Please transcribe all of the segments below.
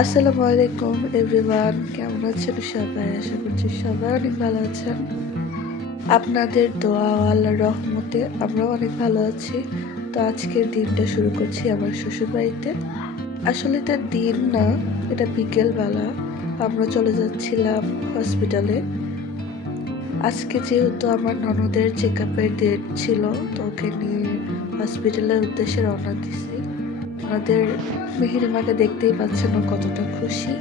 আসসালামু আলাইকুম, এভরিওয়ান। কেমন আছেন সবাই? আশা করছি সবাই অনেক ভালো আছেন। আপনাদের দোয়া ও আল্লাহর রহমতে আমরাও অনেক ভালো আছি। তো আজকের দিনটা শুরু করছি আমার শ্বশুর বাড়িতে আসলে এটা দিন না, এটা বিকেলবেলা। আমরা চলে যাচ্ছিলাম হসপিটালে। আজকে যেহেতু আমার ননদের চেক আপের ডেট ছিল, তো ওকে নিয়ে হসপিটালের উদ্দেশ্যে রওনা দিছি। আমাদের মেহেরিমাকে দেখতেই পাচ্ছেন কতটা খুশি।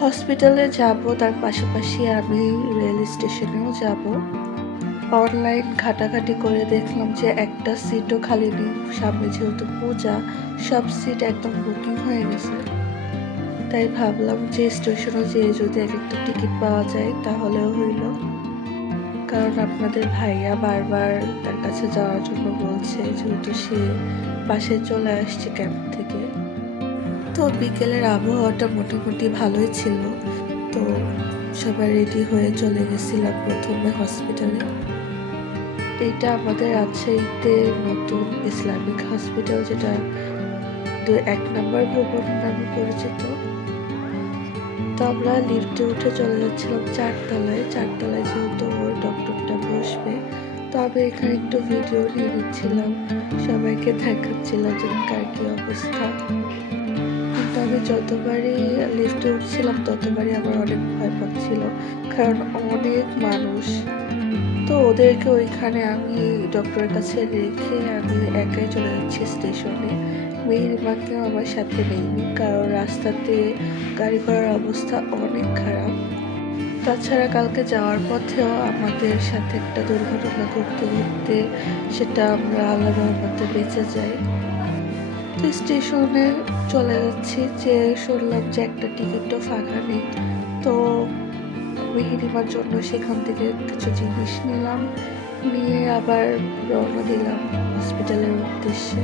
হসপিটালে যাব, তার পাশাপাশি আমি রেল স্টেশনেও যাব। অনলাইন ঘাটাঘাটি করে দেখলাম যে একটা সিটও খালি নেই, সামনে যেহেতু পূজা, সব সিট একদম বুকিং হয়ে গেছে। তাই ভাবলাম যে স্টেশনে যেয়ে যদি এক একটা টিকিট পাওয়া যায়, তাহলেও হইল। কারণ আপনাদের ভাইয়া বারবার তার কাছে যাওয়ার জন্য বলছে যেহেতু সে বাসায় চলে আসছে ক্যাম্প থেকে। তো বিকেলের আবহাওয়াটা মোটামুটি ভালোই ছিল। তো সবাই রেডি হয়ে চলে গেছিলাম প্রথমে হসপিটালে এইটা আমাদের রাজশাহীতে নতুন ইসলামিক হসপিটাল যেটা এক নম্বর ভবন নামে পরিচিত। তো আমরা লিফটে উঠে চলে যাচ্ছিলাম চারতলায়। চারতলায় যেহেতু ওর ডক্টরটা বসবে তো আমি এখানে একটু ভিডিও নিয়ে নিচ্ছিলাম। সবাইকে দেখাচ্ছিলাম যে কার কি অবস্থা। কিন্তু আমি যতবারই লিফটে উঠছিলাম, ততবারই আমার অনেক ভয় পাচ্ছিল, কারণ অনেক মানুষ। তো ওদেরকে ওইখানে আমি ডক্টরের কাছে রেখে আমি একাই চলে যাচ্ছি স্টেশনে। মেহেরিমাকেও আমার সাথে নেইনি, কারণ রাস্তাতে গাড়ি ঘোড়ার অবস্থা অনেক খারাপ। তাছাড়া কালকে যাওয়ার পথেও আমাদের সাথে একটা দুর্ঘটনা ঘটতে ঘটতে সেটা আমরা আল্লাহ রহমতে বেঁচে যাই। তো স্টেশনে চলে যাচ্ছি, যে শুনলাম যে একটা টিকিটও ফাঁকা নেই। তো মেহেরিমার জন্য সেখান থেকে কিছু জিনিস নিলাম, নিয়ে আবার রওনা দিলাম হসপিটালের উদ্দেশ্যে।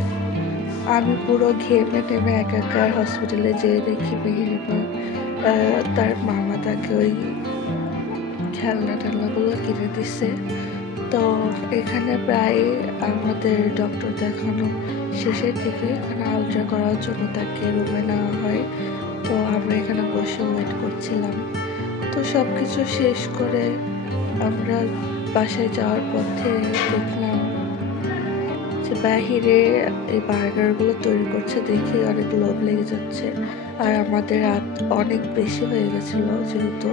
আমি পুরো ঘেমে টেমে একাকার হসপিটালে যেয়ে দেখি মেহেরিমা তার মামা তাকে ওই খেলনা টেলনাগুলো কিনে দিছে। তো এখানে প্রায় আমাদের ডক্টর দেখানো শেষের দিকে এখানে আলট্রা করার জন্য তাকে রুমে নেওয়া হয়। তো আমরা এখানে বসে ওয়েট করছিলাম। তো সব কিছু শেষ করে আমরা বাসায় যাওয়ার পথে দেখলাম বাহিরে এই বার্গারগুলো তৈরি করছে দেখে অনেক লোভ লেগে যাচ্ছে। আর আমাদের রাত অনেক বেশি হয়ে গেছিল যেহেতু,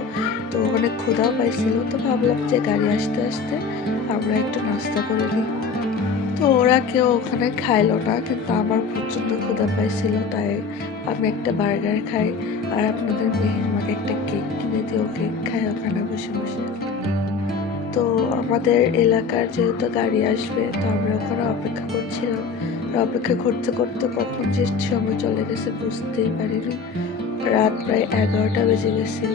তো অনেক ক্ষুধাও পাইছিল। তো ভাবলাম যে গাড়ি আসতে আসতে আমরা একটু নাস্তা করে নিই। তো ওরা কেউ ওখানে খাইলো না, কিন্তু আমার প্রচণ্ড ক্ষুধা পাইছিল, তাই আমি একটা বার্গার খাই। আর আপনাদের মেহমাকে একটা কেক কিনে দিয়ে ও কেক খাই ওখানে বসে বসে। তো আমাদের এলাকার যেহেতু গাড়ি আসবে, তো আমরা ওখানে অপেক্ষা করছিলাম। অপেক্ষা করতে করতে কখন যে সময় চলে গেছে বুঝতেই পারিনি। রাত প্রায় এগারোটা বেজে গেছিল।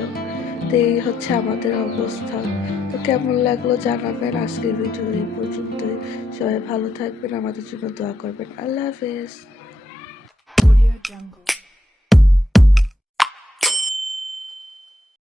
তো এই হচ্ছে আমাদের অবস্থা। তো কেমন লাগল জানাবেন আজকের ভিডিও এই পর্যন্তই। সবাই ভালো থাকবেন, আমাদের জন্য দোয়া করবেন। আল্লাহ হাফেজ.